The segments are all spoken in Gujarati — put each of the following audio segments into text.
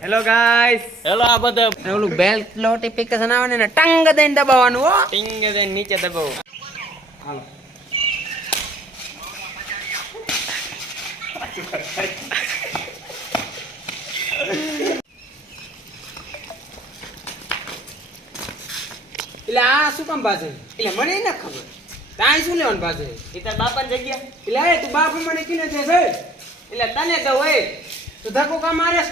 હેલો ગાઈસ, હેલો આ બધા ઓલું બેલ નોટિફિકેશન આવે ને ટંગ દઈને દબાવવાનું હો. ટીંગ દે નીચે દબાવો. હાલો. એટલે આ શું કામ બાજે? એટલે મને ન ખબર. તાઈ શું લેવાનું બાજે? એ તાર બાપાની જગ્યા. એટલે એ તું બાપ મને કીને છે ભાઈ. એટલે તને તો હોય તું ધક્કો કા મારે?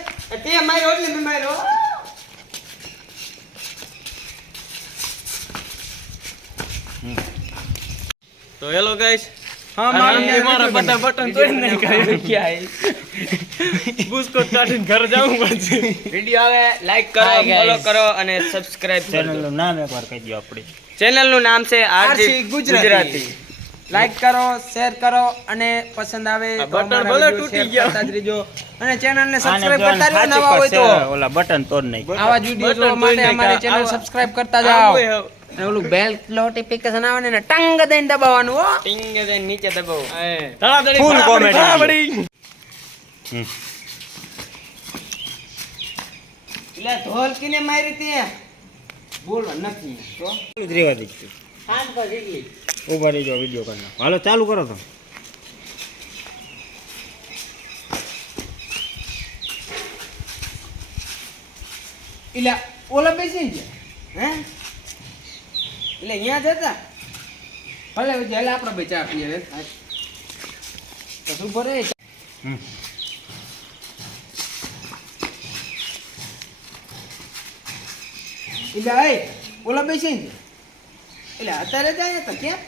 તે માર્યો એટલે મેં માર્યો. તો હેલો ગાઈસ, હા મારા બધા બટન તોડી નાખ્યા. ક્યાં બુસ્કોટ કાઢીને ઘર જવું પડશે. વિડિયો આવે લાઈક કરો, ફોલો કરો અને સબસ્ક્રાઇબ કરો. ચેનલનું નામ એકવાર કહી દો આપણી. ચેનલનું નામ છે આરસી ગુજરાતી. લાઈક કરો, શેર કરો અને પસંદ આવે તો બટન અમારા ભલે વિડિયો તૂટી શેર ગયા. કરતા જ રહેજો અને ચેનલને આને સબસ્ક્રાઇબ જો કરતા રહેજો સાચું નવા હોય તો. કરશે, ઓલા બટન તોડ નાખ. આવા જ વિડિયો જોવા બટન માટે તોડી અમારી ચેનલ નાખ્યા. સબસ્ક્રાઇબ કરતા જાઓ. આવો. અને ઓલું બેલ નોટિફિકેશન આવે ને ટંગ દઈને દબાવવાનું હો. ટીંગ દે નીચે દબાવો. Full comedy. એટલે ઢોલકીને મારી તે બોલવા નથી તો ચાલુ જ રહેવા દીધું. શાંત કર એટલી. ઉભા રહી જાઓ, વિડીયો કરી નાખો. હાલો ચાલુ કરો તો. એટલે ઓલા બેસીને છે હે એટલે અહીંયા જતા ભલે જેલા આપણે બે ચા પીએ હવે તો શું ભરે હમ. એટલે એ ઓલા બેસીને છે એટલે અત્યારે જાય તો ક્યાં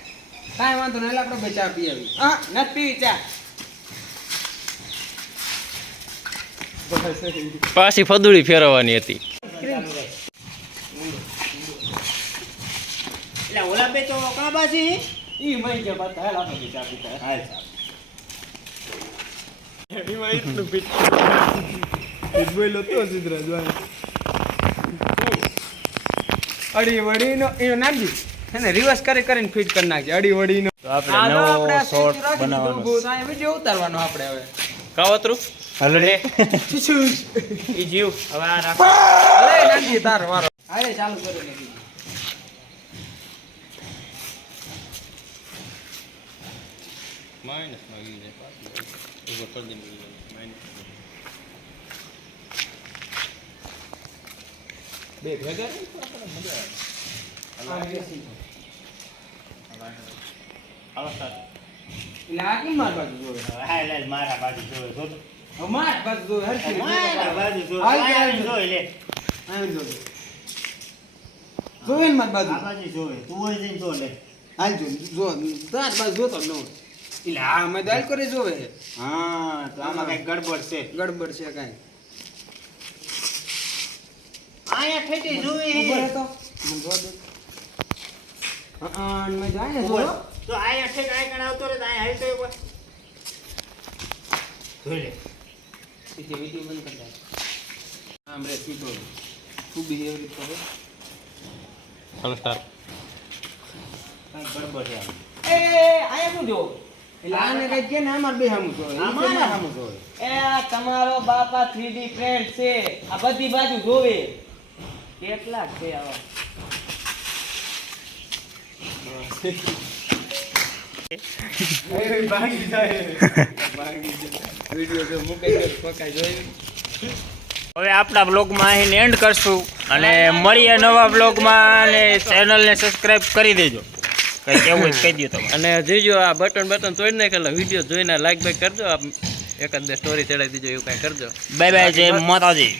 કાંઈ વાંધો નહીં એટલે આપણે બે ચા પીએ આવી હા નથી પીવી ચા પાછી ફદુડી ફેરવવાની હતી. એટલે ઓલા બે તો કા બાજી ઈ મઈ જે બાત હાલ આપણે બે ચા પીતા હાલ ચાલ. અડી વડીનો એનો નાખી એને રિવર્સ કરીને ફિટ કરી નાખજે અડી વડીનો તો આપણે નવો શોર્ટ બનાવવાનો છે. વિડિયો ઉતારવાનો આપણે હવે કાવતરું હાલો રે. ઈ જીવ હવે આ રાખ. અરે નાખી તાર વારો હાલે ચાલુ કરી નાખી માઈનસ માં ગઈ જાય પાછી ઉપર કરી દે માઈનસ બે ભેગા નહીં તો આપણે મજા આવે હાલો start. એટલે આ કેમ માર બાજુ જોવે હાલ હાલ મારા બાજુ જોવે જો તો. હવે માર બાજુ જોવે હરખી મારા બાજુ જોવે. હાલ કે આ હાલ જોઈ લે. આમ જોવે જોવે ને માર બાજુ આ બાજુ જોવે. તું હોય જઈને જો લે. હાલ જો તાર બાજુ જોતો ન હોય. એટલે આ મેં દાલ કરી જોવે હા તો આમાં કઈ ગડબડ છે. ગડબડ છે કાંઈ આયા ઠેઠી જોવે. ઉભો રહેતો મને જોવા દે હા મેં જાય ને જોયો તો આયા ઠેક આય કણ આવતો રે તો આયા હાલ તો એકવાર. જોઈ લે. સીધે વિડિયો બંધ કરી દે આમ રે સીધો ખૂબ બિહેવિયર કરે હાલો સ્ટાર્ટ. કઈ ગડબડ છે આમાં. એ આયા શું જો એટલે આને કઈ કે ને અમાર બે હામું જોવે અમારા સામું જોવે. એ તમારો બાપા 3D ફ્રેન્ડ છે, આ બધી બાજુ જોવે. કેટલા છે આવા? ભાગી જાય વિડિયો જો મૂકે પકાઈ જોઈ હવે આપણા બ્લોગમાં અહીં એન્ડ કરશું અને મળીએ નવા બ્લોગમાં અને ચેનલને સબસ્ક્રાઇબ કરી દેજો. કઈ કેવું હોય તો કહી દો તમે. અને જીજો આ બટન તોડી નાખેલા વિડીયો જોઈને લાઈક બાઈક કરજો. એકાદ બે સ્ટોરી ચડાવી દીજો એવું કાંઈ કરજો. બાય બાય, જય માતાજી.